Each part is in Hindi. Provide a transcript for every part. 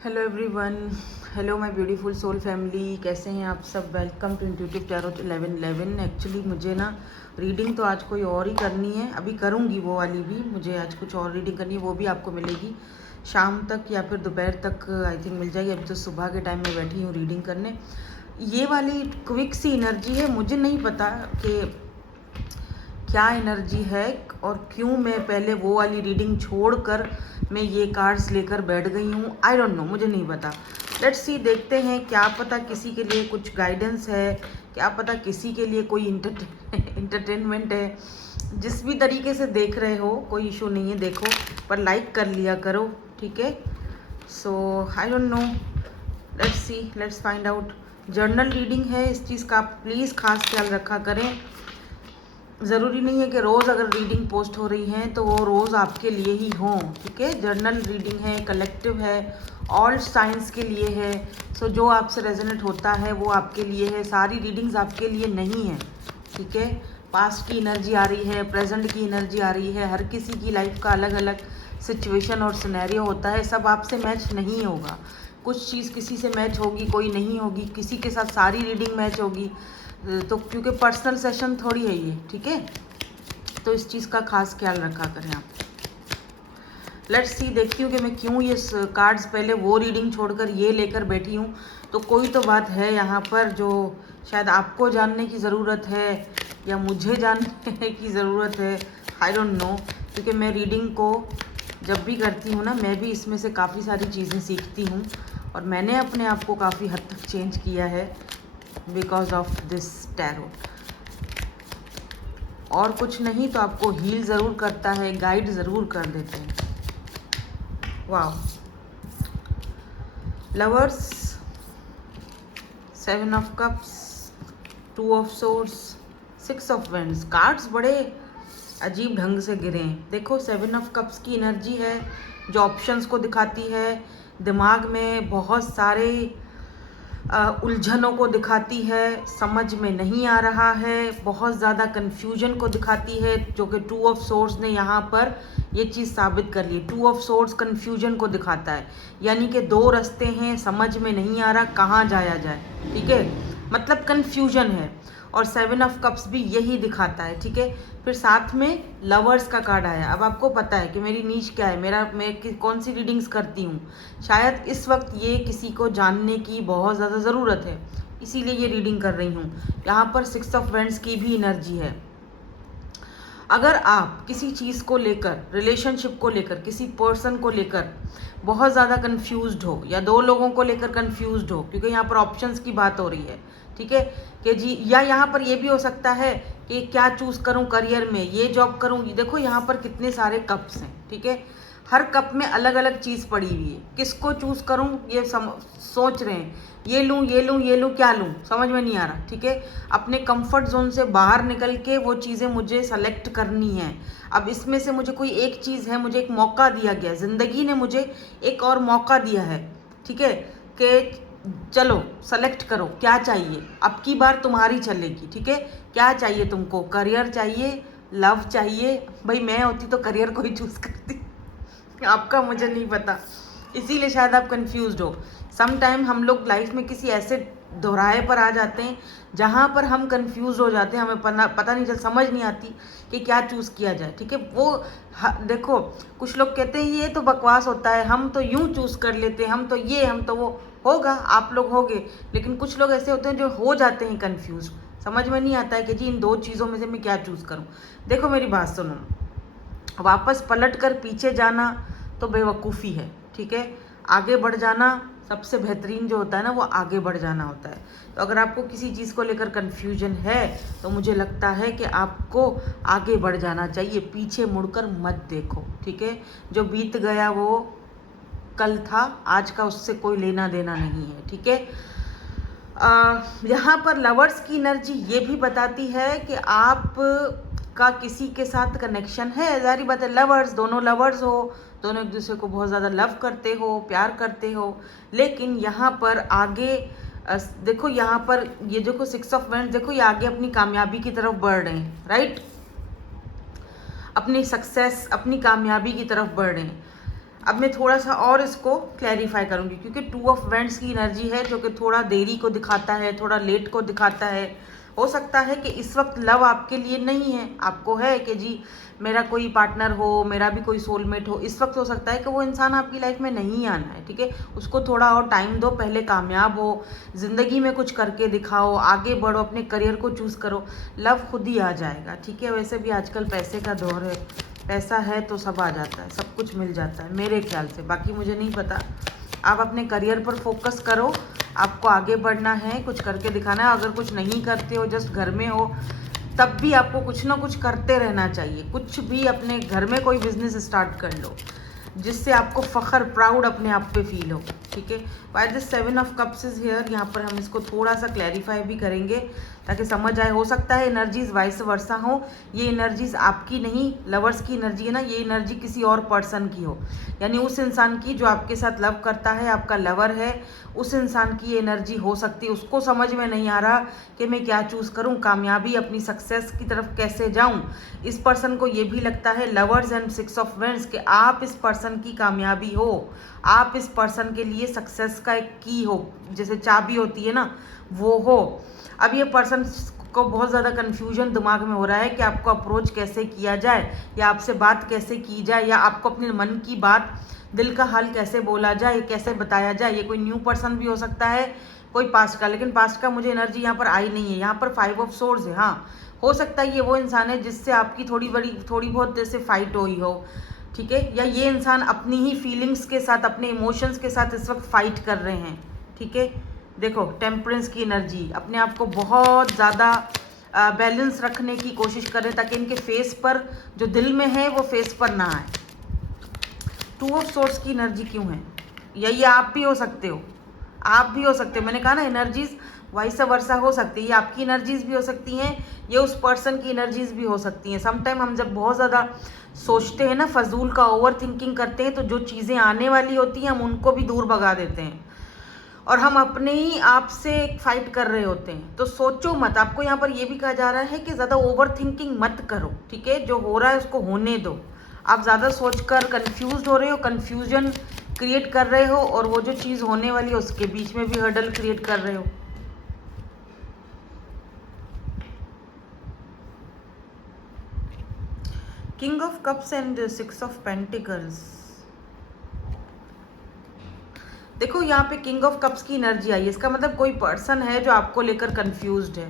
Hello everyone, hello my beautiful soul family. कैसे हैं आप सब? Welcome to intuitive tarot 1111। Actually मुझे ना रीडिंग तो आज कोई और ही करनी है, अभी करूँगी वो वाली भी। मुझे आज कुछ और रीडिंग करनी है, वो भी आपको मिलेगी शाम तक या फिर दोपहर तक आई थिंक मिल जाएगी। अभी तो सुबह के टाइम में बैठी हूँ रीडिंग करने। ये वाली क्विक सी एनर्जी है, मुझे नहीं पता कि क्या एनर्जी है और क्यों मैं पहले वो वाली रीडिंग छोड़कर मैं ये कार्ड्स लेकर बैठ गई हूँ। आई डोंट नो, मुझे नहीं पता। लेट्स सी, देखते हैं। क्या पता किसी के लिए कुछ गाइडेंस है, क्या पता किसी के लिए कोई इंटरटेनमेंट है। जिस भी तरीके से देख रहे हो कोई इशू नहीं है, देखो, पर लाइक कर लिया करो, ठीक है? So I don't know, let's see, let's find out. Journal reading है, इस चीज़ का आप प्लीज़ खास ख्याल रखा करें। ज़रूरी नहीं है कि रोज़ अगर रीडिंग पोस्ट हो रही है तो वो रोज़ आपके लिए ही हो, ठीक है? जर्नल रीडिंग है, कलेक्टिव है, ऑल साइंस के लिए है। सो जो आपसे रेजोनेट होता है वो आपके लिए है। सारी रीडिंग्स आपके लिए नहीं है, ठीक है? पास्ट की एनर्जी आ रही है, प्रेजेंट की एनर्जी आ रही है। हर किसी की लाइफ का अलग अलग सिचुएशन और सिनेरियो होता है, सब आपसे मैच नहीं होगा। कुछ चीज़ किसी से मैच होगी, कोई नहीं होगी। किसी के साथ सारी रीडिंग मैच होगी, तो क्योंकि पर्सनल सेशन थोड़ी है ये, ठीक है? तो इस चीज़ का खास ख्याल रखा करें आप। लेट्स सी, देखती हूँ कि मैं क्यों ये कार्ड्स पहले वो रीडिंग छोड़कर ये लेकर बैठी हूँ। तो कोई तो बात है यहाँ पर जो शायद आपको जानने की ज़रूरत है या मुझे जानने की ज़रूरत है। आई डोंट नो, क्योंकि मैं रीडिंग को जब भी करती हूँ ना, मैं भी इसमें से काफ़ी सारी चीज़ें सीखती हूँ और मैंने अपने आप को काफ़ी हद तक चेंज किया है बिकॉज ऑफ दिस टैरो। और कुछ नहीं तो आपको हील ज़रूर करता है, गाइड ज़रूर कर देते हैं। वाह, lovers, 7 of cups, 2 of source, 6 of vends. Cards बड़े अजीब ढंग से गिरे हैं। देखो, 7 ऑफ कप्स की एनर्जी है जो ऑप्शंस को दिखाती है, दिमाग में बहुत सारे उलझनों को दिखाती है, समझ में नहीं आ रहा है, बहुत ज़्यादा कन्फ्यूजन को दिखाती है, जो कि 2 ऑफ सोर्स ने यहाँ पर ये चीज़ साबित कर ली। 2 ऑफ सोर्स कन्फ्यूजन को दिखाता है, यानी कि दो रास्ते हैं, समझ में नहीं आ रहा कहाँ जाया जाए, ठीक है? मतलब कन्फ्यूजन है। और 7 ऑफ कप्स भी यही दिखाता है, ठीक है? फिर साथ में लवर्स का कार्ड आया। अब आपको पता है कि मेरी नीच क्या है, मैं कौन सी रीडिंग्स करती हूँ। शायद इस वक्त ये किसी को जानने की बहुत ज़्यादा ज़रूरत है, इसीलिए ये रीडिंग कर रही हूँ। यहाँ पर 6 ऑफ वेंड्स की भी एनर्जी है। अगर आप किसी चीज़ को लेकर, रिलेशनशिप को लेकर, किसी पर्सन को लेकर बहुत ज़्यादा कंफ्यूज्ड हो या दो लोगों को लेकर कंफ्यूज्ड हो, क्योंकि यहाँ पर ऑप्शंस की बात हो रही है, ठीक है? कि जी, या यहाँ पर ये भी हो सकता है कि क्या चूज़ करूँ करियर में, ये जॉब करूँ। देखो यहाँ पर कितने सारे कप्स हैं, ठीक है? हर कप में अलग अलग चीज़ पड़ी हुई है। किसको चूज़ करूँ ये सोच रहे हैं, ये लूँ ये लूँ ये लूँ, क्या लूँ, समझ में नहीं आ रहा, ठीक है? अपने कंफर्ट जोन से बाहर निकल के वो चीज़ें मुझे सेलेक्ट करनी है। अब इसमें से मुझे कोई एक चीज़ है, मुझे एक मौका दिया गया है, ज़िंदगी ने मुझे एक और मौका दिया है, ठीक है? कि चलो सेलेक्ट करो क्या चाहिए, अब की बार तुम्हारी चलेगी, ठीक है? क्या चाहिए तुमको? करियर चाहिए, लव चाहिए? भाई मैं होती तो करियर को ही चूज़ करती, आपका मुझे नहीं पता, इसीलिए शायद आप कंफ्यूज्ड हो। सम टाइम हम लोग लाइफ में किसी ऐसे दोहराए पर आ जाते हैं जहाँ पर हम कंफ्यूज हो जाते हैं, हमें पता नहीं चल, समझ नहीं आती कि क्या चूज़ किया जाए, ठीक है? वो देखो, कुछ लोग कहते हैं ये तो बकवास होता है, हम तो यूँ चूज़ कर लेते हैं, हम तो ये, हम तो वो। होगा, आप लोग होगे, लेकिन कुछ लोग ऐसे होते हैं जो हो जाते हैं कंफ्यूज। समझ में नहीं आता है कि जी इन दो चीज़ों में से मैं क्या चूज़ करूँ। देखो मेरी बात सुनो, वापस पलट कर पीछे जाना तो बेवकूफ़ी है, ठीक है? आगे बढ़ जाना सबसे बेहतरीन जो होता है ना, वो आगे बढ़ जाना होता है। तो अगर आपको किसी चीज़ को लेकर कन्फ्यूजन है तो मुझे लगता है कि आपको आगे बढ़ जाना चाहिए, पीछे मुड़कर मत देखो, ठीक है? जो बीत गया वो कल था, आज का उससे कोई लेना देना नहीं है, ठीक है? यहाँ पर लवर्स की एनर्जी ये भी बताती है कि आप का किसी के साथ कनेक्शन है। जारी बात है, लवर्स, दोनों लवर्स हो, दोनों एक दूसरे को बहुत ज़्यादा लव करते हो, प्यार करते हो। लेकिन यहाँ पर आगे देखो, यहाँ पर ये देखो 6 ऑफ वेंड्स, देखो ये आगे अपनी कामयाबी की तरफ बढ़ रहे हैं, राइट? अपनी सक्सेस, अपनी कामयाबी की तरफ बढ़ रहे हैं। अब मैं थोड़ा सा और इसको क्लैरिफाई करूँगी, क्योंकि टू ऑफ वेंट्स की एनर्जी है जो कि थोड़ा देरी को दिखाता है, थोड़ा लेट को दिखाता है। हो सकता है कि इस वक्त लव आपके लिए नहीं है, आपको है कि जी मेरा कोई पार्टनर हो, मेरा भी कोई सोलमेट हो। इस वक्त हो सकता है कि वो इंसान आपकी लाइफ में नहीं आना है, ठीक है। उसको थोड़ा और टाइम दो, पहले कामयाब हो, ज़िंदगी में कुछ करके दिखाओ, आगे बढ़ो, अपने करियर को चूज़ करो, लव खुद ही आ जाएगा, ठीक है। वैसे भी आजकल पैसे का दौर है, पैसा है तो सब आ जाता है, सब कुछ मिल जाता है मेरे ख्याल से, बाकी मुझे नहीं पता। आप अपने करियर पर फोकस करो, आपको आगे बढ़ना है, कुछ करके दिखाना है। अगर कुछ नहीं करते हो, जस्ट घर में हो, तब भी आपको कुछ ना कुछ करते रहना चाहिए। कुछ भी अपने घर में कोई बिजनेस स्टार्ट कर लो जिससे आपको फ़ख्र, प्राउड अपने आप पे फील हो, ठीक है। Why this 7 of cups is here, यहाँ पर हम इसको थोड़ा सा क्लैरिफाई भी करेंगे ताकि समझ आए। हो सकता है एनर्जीज वाइस वर्सा हो, ये एनर्जीज आपकी नहीं, लवर्स की एनर्जी है ना, ये एनर्जी किसी और पर्सन की हो, यानी उस इंसान की जो आपके साथ लव करता है, आपका लवर है, उस इंसान की एनर्जी हो सकती है। उसको समझ में नहीं आ रहा कि मैं क्या चूज़ करूं, कामयाबी, अपनी सक्सेस की तरफ कैसे जाऊं। इस पर्सन को ये भी लगता है, लवर्स एंड 6 ऑफ वेंट्स, कि आप इस पर्सन की कामयाबी हो, आप इस पर्सन के लिए सक्सेस का एक की हो, जैसे चाबी होती है ना, वो हो। अब ये पर्सन को बहुत ज़्यादा कन्फ्यूजन दिमाग में हो रहा है कि आपको अप्रोच कैसे किया जाए, या आपसे बात कैसे की जाए, या आपको अपने मन की बात, दिल का हाल कैसे बोला जाए, कैसे बताया जाए। ये कोई न्यू पर्सन भी हो सकता है, कोई पास्ट का, लेकिन पास्ट का मुझे एनर्जी यहाँ पर आई नहीं है। यहाँ पर 5 ऑफ सोर्ड्स है। हाँ, हो सकता है ये वो इंसान है जिससे आपकी थोड़ी बहुत जैसे फाइट हुई हो, ठीक है, या ये इंसान अपनी ही फीलिंग्स के साथ, अपने इमोशंस के साथ इस वक्त फाइट कर रहे हैं, ठीक है। देखो टेम्परेंस की एनर्जी, अपने आप को बहुत ज़्यादा बैलेंस रखने की कोशिश करें ताकि इनके फेस पर जो दिल में है वो फेस पर ना आए। 2 ऑफ सोर्स की एनर्जी क्यों है, या ये आप भी हो सकते हो, आप भी हो सकते हो। मैंने कहा ना एनर्जीज वाइस वर्सा हो सकती है, ये आपकी एनर्जीज भी हो सकती हैं, ये उस पर्सन की एनर्जीज भी हो सकती हैं। समटाइम हम जब बहुत ज़्यादा सोचते हैं ना, फजूल का ओवर थिंकिंग करते हैं, तो जो चीज़ें आने वाली होती हैं हम उनको भी दूर भगा देते हैं, और हम अपने ही आप से फाइट कर रहे होते हैं। तो सोचो मत, आपको यहाँ पर ये भी कहा जा रहा है कि ज़्यादा ओवर थिंकिंग मत करो, ठीक है। जो हो रहा है उसको होने दो। आप ज़्यादा सोचकर कंफ्यूज हो रहे हो, कंफ्यूजन क्रिएट कर रहे हो, और वो जो चीज़ होने वाली है उसके बीच में भी हर्डल क्रिएट कर रहे हो। King of cups and 6 of pentacles. देखो यहाँ पे किंग ऑफ कप्स की एनर्जी आई है, इसका मतलब कोई पर्सन है जो आपको लेकर कंफ्यूज्ड है।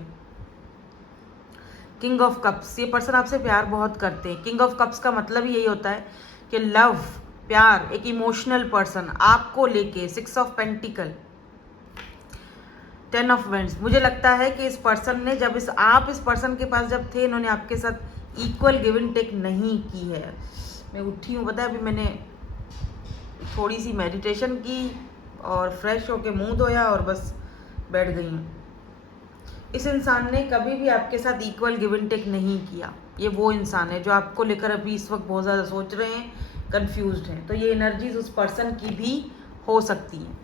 किंग ऑफ कप्स, ये पर्सन आपसे प्यार बहुत करते हैं। किंग ऑफ कप्स का मतलब यही होता है कि लव, प्यार, एक इमोशनल पर्सन आपको लेके। 6 ऑफ पेंटिकल, 10 ऑफ वेंट्स। मुझे लगता है कि इस पर्सन ने जब आप इस पर्सन के पास जब थे, इन्होंने आपके साथ इक्वल गिव एंड टेक नहीं की है। मैं उठी हूँ, पता है, अभी मैंने थोड़ी सी मेडिटेशन की और फ्रेश होके मुंह धोया और बस बैठ गई हूँ। इस इंसान ने कभी भी आपके साथ इक्वल गिव एंड टेक नहीं किया। ये वो इंसान है जो आपको लेकर अभी इस वक्त बहुत ज़्यादा सोच रहे हैं, कंफ्यूज्ड हैं। तो ये एनर्जीज उस पर्सन की भी हो सकती हैं,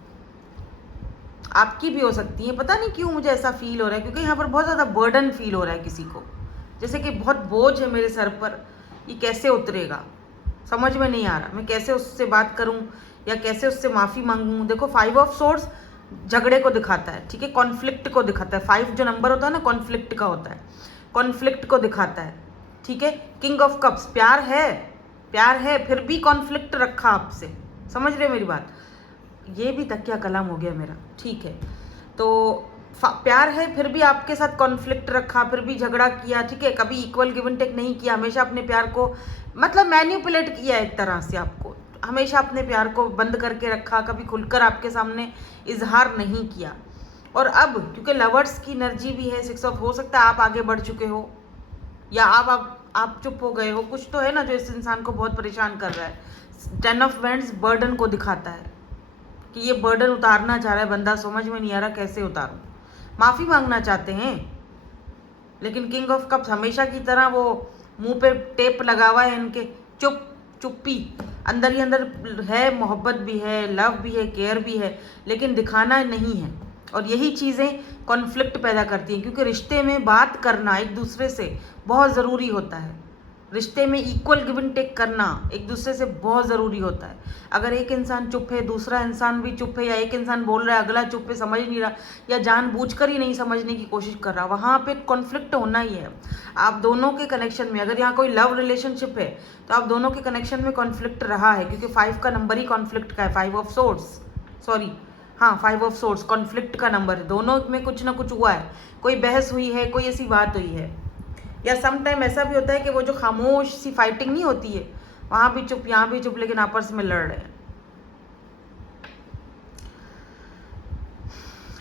आपकी भी हो सकती हैं। पता नहीं क्यों मुझे ऐसा फील हो रहा है, क्योंकि यहाँ पर बहुत ज़्यादा बर्डन फील हो रहा है किसी को, जैसे कि बहुत बोझ है मेरे सर पर, ये कैसे उतरेगा समझ में नहीं आ रहा। मैं कैसे उससे बात करूं या कैसे उससे माफ़ी मांगूं। देखो 5 ऑफ सोर्ड्स झगड़े को दिखाता है, ठीक है, कॉन्फ्लिक्ट को दिखाता है। 5 जो नंबर होता है ना, कॉन्फ्लिक्ट का होता है, कॉन्फ्लिक्ट को दिखाता है, ठीक है। किंग ऑफ कप्स, प्यार है, प्यार है, फिर भी कॉन्फ्लिक्ट रखा आपसे, समझ रहे मेरी बात। ये भी तकिया कलाम हो गया मेरा, ठीक है। तो प्यार है, फिर भी आपके साथ कॉन्फ्लिक्ट रखा, फिर भी झगड़ा किया, ठीक है। कभी इक्वल गिव एंड टेक नहीं किया, हमेशा अपने प्यार को मतलब मैनिपुलेट किया एक तरह से आपको, हमेशा अपने प्यार को बंद करके रखा, कभी खुलकर आपके सामने इजहार नहीं किया। और अब क्योंकि लवर्स की एनर्जी भी है, 6 ऑफ, हो सकता है आप आगे बढ़ चुके हो या आप चुप हो गए हो, कुछ तो है ना जो इस इंसान को बहुत परेशान कर रहा है। 10 ऑफ वेंट्स बर्डन को दिखाता है कि ये बर्डन उतारना चाह रहा है बंदा, समझ में नहीं आ रहा कैसे उतारूं। माफ़ी मांगना चाहते हैं, लेकिन किंग ऑफ कप्स हमेशा की तरह वो मुंह पे टेप लगा हुआ है इनके, चुप्पी। अंदर ही अंदर है, मोहब्बत भी है, लव भी है, केयर भी है, लेकिन दिखाना नहीं है। और यही चीज़ें कॉन्फ्लिक्ट पैदा करती हैं, क्योंकि रिश्ते में बात करना एक दूसरे से बहुत ज़रूरी होता है। रिश्ते में इक्वल गिव एंड टेक करना एक दूसरे से बहुत ज़रूरी होता है। अगर एक इंसान चुप है, दूसरा इंसान भी चुप है, या एक इंसान बोल रहा है, अगला चुप है, समझ नहीं रहा, या जानबूझकर ही नहीं समझने की कोशिश कर रहा, वहाँ पे कॉन्फ्लिक्ट होना ही है। आप दोनों के कनेक्शन में, अगर यहाँ कोई लव रिलेशनशिप है तो आप दोनों के कनेक्शन में कॉन्फ्लिक्ट रहा है, क्योंकि 5 का नंबर ही कॉन्फ्लिक्ट का है, 5 ऑफ सोर्ड्स, सॉरी हाँ 5 ऑफ सोर्ड्स कॉन्फ्लिक्ट का नंबर है। दोनों में कुछ ना कुछ हुआ है, कोई बहस हुई है, कोई ऐसी बात हुई है, या सम टाइम ऐसा भी होता है कि वो जो खामोश सी फाइटिंग नहीं होती है, वहाँ भी चुप यहाँ भी चुप, लेकिन आपस में लड़ रहे हैं।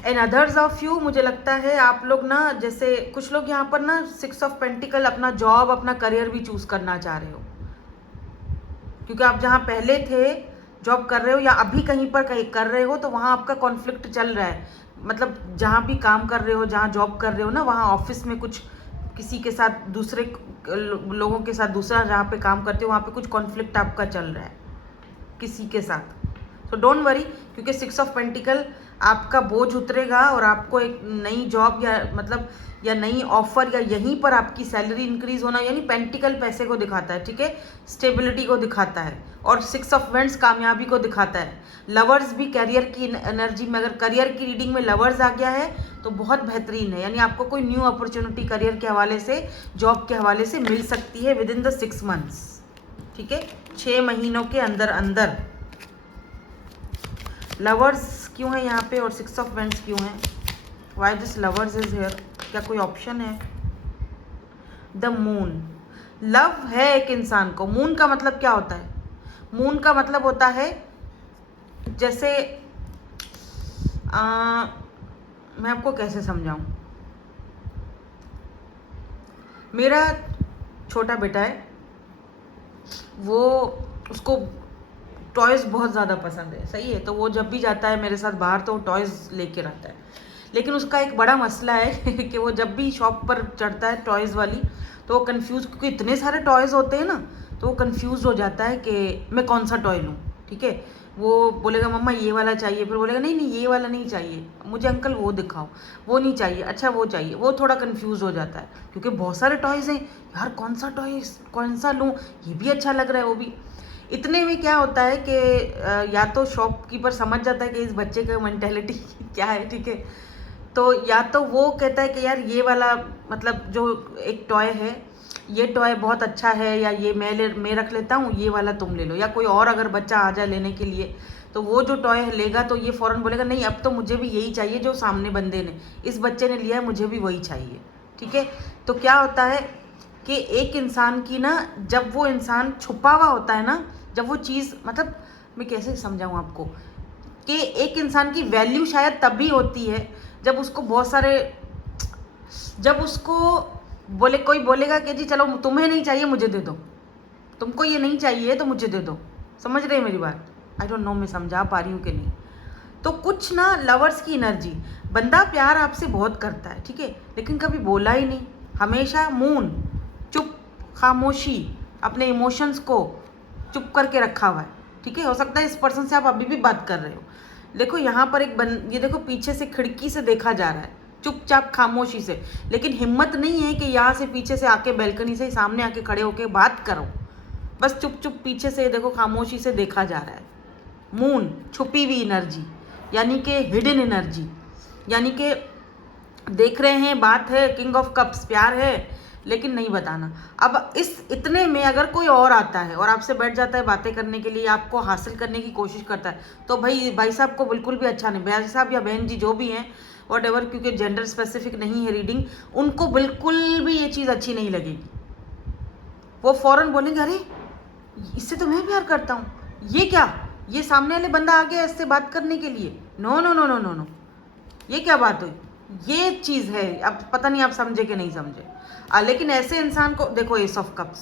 एंड अदर्स ऑफ यू, मुझे लगता है आप लोग ना, जैसे कुछ लोग यहाँ पर ना 6 ऑफ पेंटिकल अपना जॉब, अपना करियर भी चूज करना चाह रहे हो, क्योंकि आप जहाँ पहले थे जॉब कर रहे हो या अभी कहीं पर कहीं कर रहे हो, तो वहाँ आपका कॉन्फ्लिक्ट चल रहा है। मतलब जहाँ भी काम कर रहे हो, जहाँ जॉब कर रहे हो ना, वहाँ ऑफिस में कुछ किसी के साथ, दूसरे लोगों के साथ, दूसरा जहाँ पे काम करते हो वहाँ पे कुछ कॉन्फ्लिक्ट आपका चल रहा है किसी के साथ। सो डोंट वरी, क्योंकि 6 ऑफ पेंटिकल आपका बोझ उतरेगा और आपको एक नई जॉब या मतलब या नई ऑफर या यहीं पर आपकी सैलरी इंक्रीज होना, यानी पेंटिकल पैसे को दिखाता है, ठीक है, स्टेबिलिटी को दिखाता है, और 6 ऑफ वेंट्स कामयाबी को दिखाता है। लवर्स भी करियर की एनर्जी में, अगर करियर की रीडिंग में लवर्स आ गया है तो बहुत बेहतरीन है, यानी आपको कोई न्यू अपॉर्चुनिटी करियर के हवाले से, जॉब के हवाले से मिल सकती है विद इन द 6 मंथ्स, ठीक है, 6 महीनों के अंदर अंदर। लवर्स क्यों है यहाँ पे और 6 ऑफ वेंट्स क्यों है? Why this lovers is here? क्या कोई ऑप्शन है? द मून, लव है एक इंसान को। मून का मतलब क्या होता है? मून का मतलब होता है जैसे मैं आपको कैसे समझाऊं। मेरा छोटा बेटा है, वो उसको टॉयज़ बहुत ज़्यादा पसंद है, सही है, तो वो जब भी जाता है मेरे साथ बाहर तो वो टॉयज़ लेके रहता है। लेकिन उसका एक बड़ा मसला है कि वो जब भी शॉप पर चढ़ता है टॉयज़ वाली, तो वो कंफ्यूज, क्योंकि इतने सारे टॉयज़ होते हैं ना, तो वो कंफ्यूज हो जाता है कि मैं कौन सा टॉय लूँ, ठीक है। वो बोलेगा मम्मा ये वाला चाहिए, फिर बोलेगा नहीं नहीं ये वाला नहीं चाहिए मुझे अंकल, वो दिखाओ, वो नहीं चाहिए, अच्छा वो चाहिए। वो थोड़ा कंफ्यूज हो जाता है क्योंकि बहुत सारे टॉयज़ हैं यार, कौन सा टॉय कौन सा लूँ, ये भी अच्छा लग रहा है वो भी। इतने में क्या होता है कि या तो शॉपकीपर समझ जाता है कि इस बच्चे का मेंटेलिटी क्या है, ठीक है, तो या तो वो कहता है कि यार ये वाला मतलब जो एक टॉय है, ये टॉय बहुत अच्छा है, या ये मैं रख लेता हूँ, ये वाला तुम ले लो। या कोई और अगर बच्चा आ जाए लेने के लिए, तो वो जो टॉय लेगा तो ये फ़ौरन बोलेगा नहीं अब तो मुझे भी यही चाहिए जो सामने बंदे ने, इस बच्चे ने लिया है, मुझे भी वही चाहिए, ठीक है। तो क्या होता है कि एक इंसान की ना, जब वो इंसान छुपा हुआ होता है ना, जब वो चीज़, मतलब मैं कैसे समझाऊँ आपको, कि एक इंसान की वैल्यू शायद तभी होती है जब उसको बहुत सारे, जब उसको कोई बोलेगा कि जी चलो तुम्हें नहीं चाहिए मुझे दे दो, तुमको ये नहीं चाहिए तो मुझे दे दो। समझ रहे हैं मेरी बात? आई डोंट नो मैं समझा पा रही हूँ कि नहीं। तो कुछ ना लवर्स की एनर्जी, बंदा प्यार आपसे बहुत करता है, ठीक है, लेकिन कभी बोला ही नहीं, हमेशा मौन, चुप, खामोशी, अपने इमोशंस को चुप करके रखा हुआ है, ठीक है। हो सकता है इस पर्सन से आप अभी भी बात कर रहे हो। देखो यहाँ पर ये देखो पीछे से खिड़की से देखा जा रहा है, चुपचाप खामोशी से, लेकिन हिम्मत नहीं है कि यहाँ से पीछे से आके बैल्कनी से सामने आके खड़े होके बात करो, बस चुप चुप पीछे से देखो, खामोशी से देखा जा रहा है। मून, छुपी हुई एनर्जी, यानी कि हिडन एनर्जी, यानी कि देख रहे हैं, बात है, किंग ऑफ कप्स, प्यार है लेकिन नहीं बताना। अब इस इतने में अगर कोई और आता है और आपसे बैठ जाता है बातें करने के लिए, आपको हासिल करने की कोशिश करता है, तो भाई साहब को बिल्कुल भी अच्छा नहीं, भाई साहब या बहन जी जो भी हैं वॉट एवर, क्योंकि जेंडर स्पेसिफिक नहीं है रीडिंग, उनको बिल्कुल भी ये चीज़ अच्छी नहीं लगेगी। वो फ़ौरन बोलेंगे अरे इससे तो मैं प्यार करता हूँ, ये क्या, ये सामने वाले बंदा आ गया इससे बात करने के लिए, no no no no no no, ये क्या बात हुई, ये चीज़ है। अब पता नहीं आप समझे कि नहीं समझे। लेकिन ऐसे इंसान को देखो, S of cups,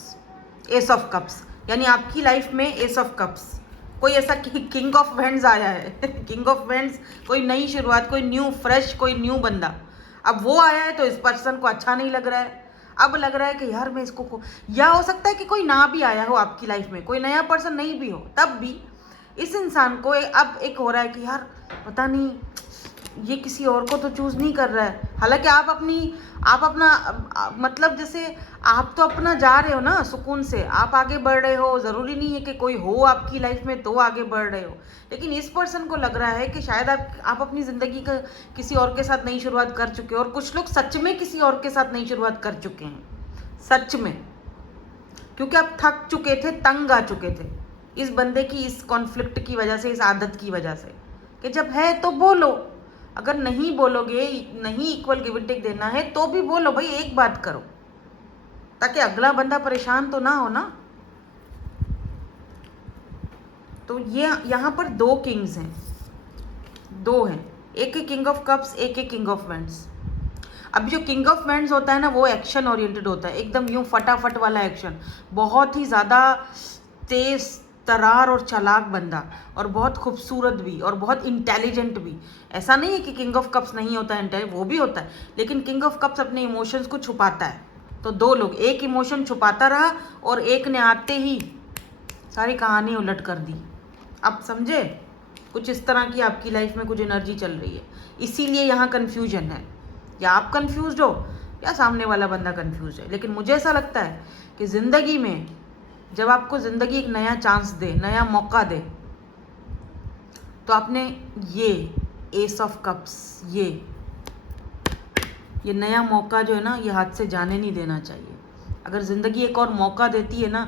S of cups, यानी आपकी लाइफ में एस ऑफ कप्स, कोई ऐसा किंग ऑफ वेंड्स आया है किंग ऑफ वेंड्स, कोई नई शुरुआत, कोई न्यू फ्रेश, कोई न्यू बंदा, अब वो आया है तो इस पर्सन को अच्छा नहीं लग रहा है, अब लग रहा है कि यार मैं इसको या हो सकता है कि कोई ना भी आया हो आपकी लाइफ में, कोई नया पर्सन नहीं भी हो, तब भी इस इंसान को अब एक हो रहा है कि यार पता नहीं ये किसी और को तो चूज़ नहीं कर रहा है। हालांकि आप अपना मतलब जैसे आप तो अपना जा रहे हो ना सुकून से, आप आगे बढ़ रहे हो, ज़रूरी नहीं है कि कोई हो आपकी लाइफ में तो आगे बढ़ रहे हो। लेकिन इस पर्सन को लग रहा है कि शायद आप अपनी ज़िंदगी का किसी और के साथ नई शुरुआत कर चुके हो, और कुछ लोग सच में किसी और के साथ नई शुरुआत कर चुके हैं, सच में, क्योंकि आप थक चुके थे, तंग आ चुके थे इस बंदे की, इस कॉन्फ्लिक्ट की वजह से, इस आदत की वजह से, कि जब है तो बोलो, अगर नहीं बोलोगे, नहीं इक्वल गिव एंड टेक देना है तो भी बोलो भाई, एक बात करो, ताकि अगला बंदा परेशान तो ना हो ना। तो ये यहाँ पर 2 किंग्स हैं, 2 हैं, एक है किंग ऑफ कप्स, एक है किंग ऑफ वैंड्स। अब जो किंग ऑफ वैंड्स होता है ना, वो एक्शन ओरिएंटेड होता है, एकदम यूं फटाफट वाला एक्शन, बहुत ही ज़्यादा तेज तरार और चालाक बंदा, और बहुत खूबसूरत भी, और बहुत इंटेलिजेंट भी। ऐसा नहीं है कि किंग ऑफ कप्स नहीं होता है, वो भी होता है, लेकिन किंग ऑफ कप्स अपने इमोशंस को छुपाता है। तो 2 लोग, एक इमोशन छुपाता रहा और एक ने आते ही सारी कहानी उलट कर दी। आप समझे? कुछ इस तरह की आपकी लाइफ में कुछ एनर्जी चल रही है, इसीलिए यहाँ कन्फ्यूजन है, या आप कन्फ्यूज हो या सामने वाला बंदा कन्फ्यूज है। लेकिन मुझे ऐसा लगता है कि ज़िंदगी में जब आपको ज़िंदगी एक नया चांस दे, नया मौका दे, तो आपने ये एस ऑफ कप्स, ये नया मौका जो है ना, ये हाथ से जाने नहीं देना चाहिए। अगर ज़िंदगी एक और मौका देती है ना,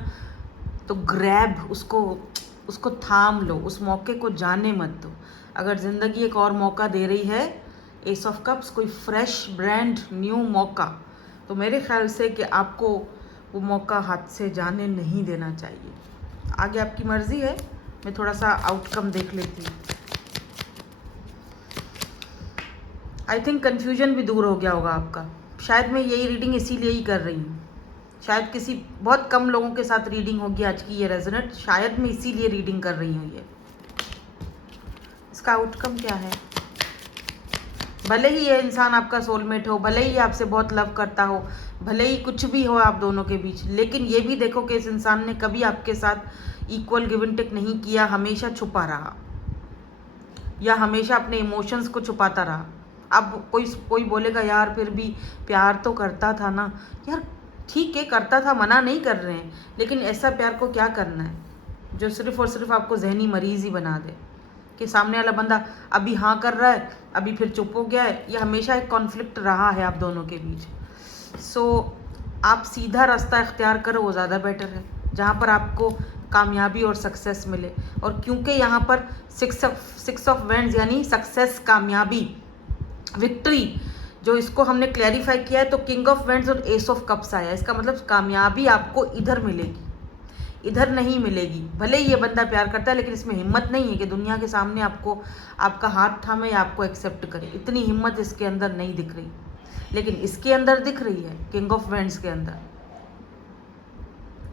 तो ग्रैब उसको थाम लो, उस मौके को जाने मत दो। अगर ज़िंदगी एक और मौका दे रही है, एस ऑफ कप्स, कोई फ्रेश ब्रांड न्यू मौका, तो मेरे ख्याल से कि आपको वो मौका हाथ से जाने नहीं देना चाहिए। आगे आपकी मर्ज़ी है, मैं थोड़ा सा आउटकम देख लेती हूँ। आई थिंक कन्फ्यूजन भी दूर हो गया होगा आपका। शायद मैं यही रीडिंग इसीलिए ही कर रही हूँ, शायद किसी बहुत कम लोगों के साथ रीडिंग होगी आज की ये रेजोनेट, शायद मैं इसीलिए रीडिंग कर रही हूँ। ये इसका आउटकम क्या है? भले ही ये इंसान आपका सोलमेट हो, भले ही आपसे बहुत लव करता हो, भले ही कुछ भी हो आप दोनों के बीच, लेकिन ये भी देखो कि इस इंसान ने कभी आपके साथ इक्वल गिव एंड टेक नहीं किया, हमेशा छुपा रहा, या हमेशा अपने इमोशंस को छुपाता रहा। अब कोई बोलेगा यार फिर भी प्यार तो करता था ना, यार ठीक है करता था, मना नहीं कर रहे हैं, लेकिन ऐसा प्यार को क्या करना है जो सिर्फ़ और सिर्फ आपको जहनी मरीज़ ही बना दे, कि सामने वाला बंदा अभी हाँ कर रहा है, अभी फिर चुप हो गया है। ये हमेशा एक कॉन्फ्लिक्ट रहा है आप दोनों के बीच। सो आप सीधा रास्ता इख्तियार करो, वो ज़्यादा बेटर है, जहाँ पर आपको कामयाबी और सक्सेस मिले। और क्योंकि यहाँ पर सिक्स ऑफ वैंड्स यानी सक्सेस, कामयाबी, विक्ट्री, जो इसको हमने क्लैरिफाई किया है, तो किंग ऑफ वैंड्स और एस ऑफ कप्स आया, इसका मतलब कामयाबी आपको इधर मिलेगी, इधर नहीं मिलेगी। भले ही ये बंदा प्यार करता है, लेकिन इसमें हिम्मत नहीं है कि दुनिया के सामने आपको आपका हाथ थामे या आपको एक्सेप्ट करे, इतनी हिम्मत इसके अंदर नहीं दिख रही, लेकिन इसके अंदर दिख रही है, किंग ऑफ वैंड्स के अंदर।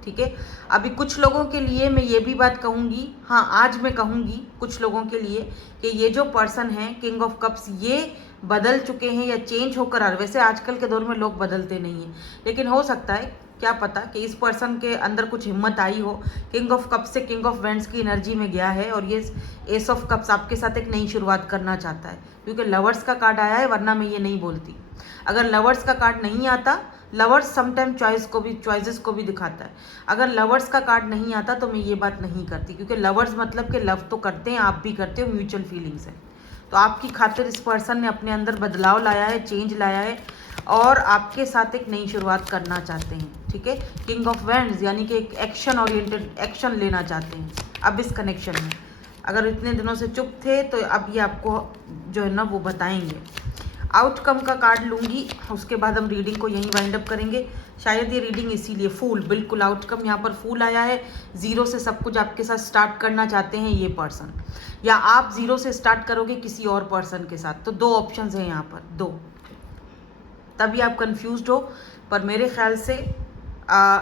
ठीक है, अभी कुछ लोगों के लिए मैं ये भी बात कहूँगी, हाँ आज मैं कहूँगी कुछ लोगों के लिए कि ये जो पर्सन है किंग ऑफ कप्स, ये बदल चुके हैं या चेंज होकर आ रहे। वैसे आजकल के दौर में लोग बदलते नहीं हैं, लेकिन हो सकता है, क्या पता, कि इस पर्सन के अंदर कुछ हिम्मत आई हो, किंग ऑफ कप्स से किंग ऑफ वैंड्स की एनर्जी में गया है, और ये एस ऑफ कप्स आपके साथ एक नई शुरुआत करना चाहता है, क्योंकि लवर्स का कार्ड आया है, वरना मैं ये नहीं बोलती। अगर लवर्स का कार्ड नहीं आता, लवर्स समटाइम चॉइसेस को भी दिखाता है, अगर लवर्स का कार्ड नहीं आता तो मैं ये बात नहीं करती, क्योंकि लवर्स मतलब कि लव तो करते हैं, आप भी करते हो, म्यूचुअल फीलिंग्स है। तो आपकी खातिर इस पर्सन ने अपने अंदर बदलाव लाया है, चेंज लाया है, और आपके साथ एक नई शुरुआत करना चाहते हैं। ठीक है, किंग ऑफ वैंड्स यानी कि एक एक्शन ओरिएंटेड एक्शन लेना चाहते हैं अब इस कनेक्शन में। अगर इतने दिनों से चुप थे तो अब ये आपको जो है ना वो बताएंगे। आउटकम का कार्ड लूँगी, उसके बाद हम रीडिंग को यहीं वाइंड अप करेंगे। शायद ये रीडिंग इसीलिए फूल, बिल्कुल आउटकम यहाँ पर फूल आया है। ज़ीरो से सब कुछ आपके साथ स्टार्ट करना चाहते हैं ये पर्सन, या आप ज़ीरो से स्टार्ट करोगे किसी और पर्सन के साथ। तो 2 ऑप्शंस हैं यहाँ पर, 2, तभी आप कंफ्यूज्ड हो। पर मेरे ख्याल से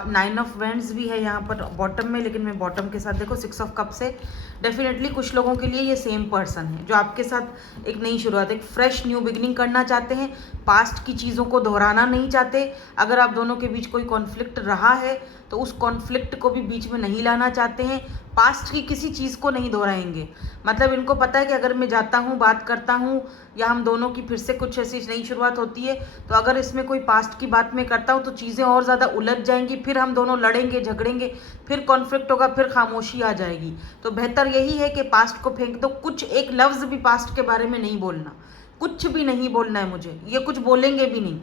9 ऑफ वैंड्स भी है यहाँ पर बॉटम में, लेकिन मैं बॉटम के साथ देखो 6 ऑफ कप से डेफिनेटली कुछ लोगों के लिए ये सेम पर्सन है जो आपके साथ एक नई शुरुआत, एक फ्रेश न्यू बिगिनिंग करना चाहते हैं। पास्ट की चीज़ों को दोहराना नहीं चाहते। अगर आप दोनों के बीच कोई कॉन्फ्लिक्ट रहा है तो उस कॉन्फ्लिक्ट को भी बीच में नहीं लाना चाहते हैं। पास्ट की किसी चीज़ को नहीं दोहराएंगे। मतलब इनको पता है कि अगर मैं जाता हूँ, बात करता हूँ, या हम दोनों की फिर से कुछ ऐसी नई शुरुआत होती है, तो अगर इसमें कोई पास्ट की बात मैं करता हूँ तो चीज़ें और ज़्यादा उलझ जाएंगी, फिर हम दोनों लड़ेंगे, झगड़ेंगे, फिर कॉन्फ्लिक्ट होगा, फिर खामोशी आ जाएगी। तो बेहतर यही है कि पास्ट को फेंक दो। कुछ एक लफ्ज़ भी पास्ट के बारे में नहीं बोलना, कुछ भी नहीं बोलना है मुझे, ये कुछ बोलेंगे भी नहीं।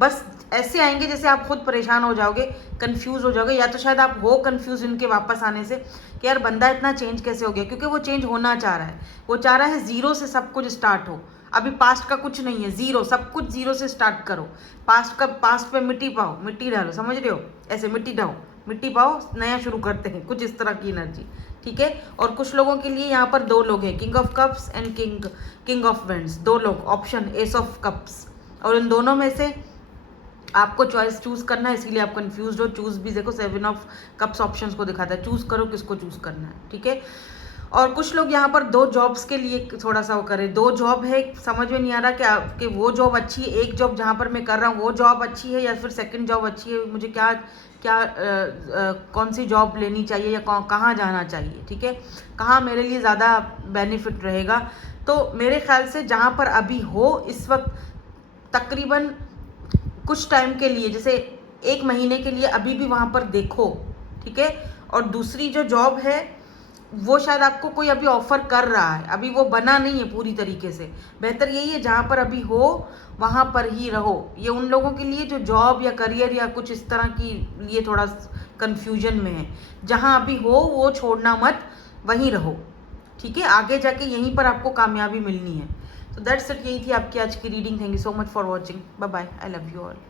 बस ऐसे आएंगे जैसे आप खुद परेशान हो जाओगे, कंफ्यूज हो जाओगे, या तो शायद आप हो कंफ्यूज इनके वापस आने से कि यार बंदा इतना चेंज कैसे हो गया, क्योंकि वो चेंज होना चाह रहा है। वो चाह रहा है ज़ीरो से सब कुछ स्टार्ट हो। अभी पास्ट का कुछ नहीं है, ज़ीरो, सब कुछ ज़ीरो से स्टार्ट करो। पास्ट पे मिट्टी पाओ, मिट्टी डालो, समझ रहे हो, ऐसे मिट्टी पाओ, नया शुरू करते हैं, कुछ इस तरह की एनर्जी। ठीक है। और कुछ लोगों के लिए यहाँ पर दो लोग हैं, king of cups and king of vends, दो लोग, ऑप्शन एस ऑफ कप्स। और इन दोनों में से आपको चॉइस चूज करना है, इसीलिए आप कंफ्यूज हो। चूज भी देखो 7 ऑफ कप्स ऑप्शंस को दिखाता है, चूज करो किसको चूज करना है। ठीक है। और कुछ लोग यहाँ पर दो जॉब्स के लिए थोड़ा सा वो करें, दो जॉब है, समझ में नहीं आ रहा कि वो जॉब अच्छी है, एक जॉब जहाँ पर मैं कर रहा हूँ वो जॉब अच्छी है या फिर सेकंड जॉब अच्छी है, मुझे क्या कौन सी जॉब लेनी चाहिए या कहाँ जाना चाहिए। ठीक है, कहाँ मेरे लिए ज़्यादा बेनिफिट रहेगा। तो मेरे ख्याल से जहाँ पर अभी हो इस वक्त, तकरीबन कुछ टाइम के लिए, जैसे 1 महीने के लिए अभी भी वहाँ पर देखो। ठीक है। और दूसरी जो जॉब है वो शायद आपको कोई अभी ऑफर कर रहा है, अभी वो बना नहीं है पूरी तरीके से। बेहतर यही है जहाँ पर अभी हो वहाँ पर ही रहो। ये उन लोगों के लिए जो जॉब या करियर या कुछ इस तरह की लिए थोड़ा कंफ्यूजन में है, जहाँ अभी हो वो छोड़ना मत, वहीं रहो। ठीक है, आगे जाके यहीं पर आपको कामयाबी मिलनी है। तो दैट्स इट, यही थी आपकी आज की reading. Thank you so much for watching. Bye bye, I love you all.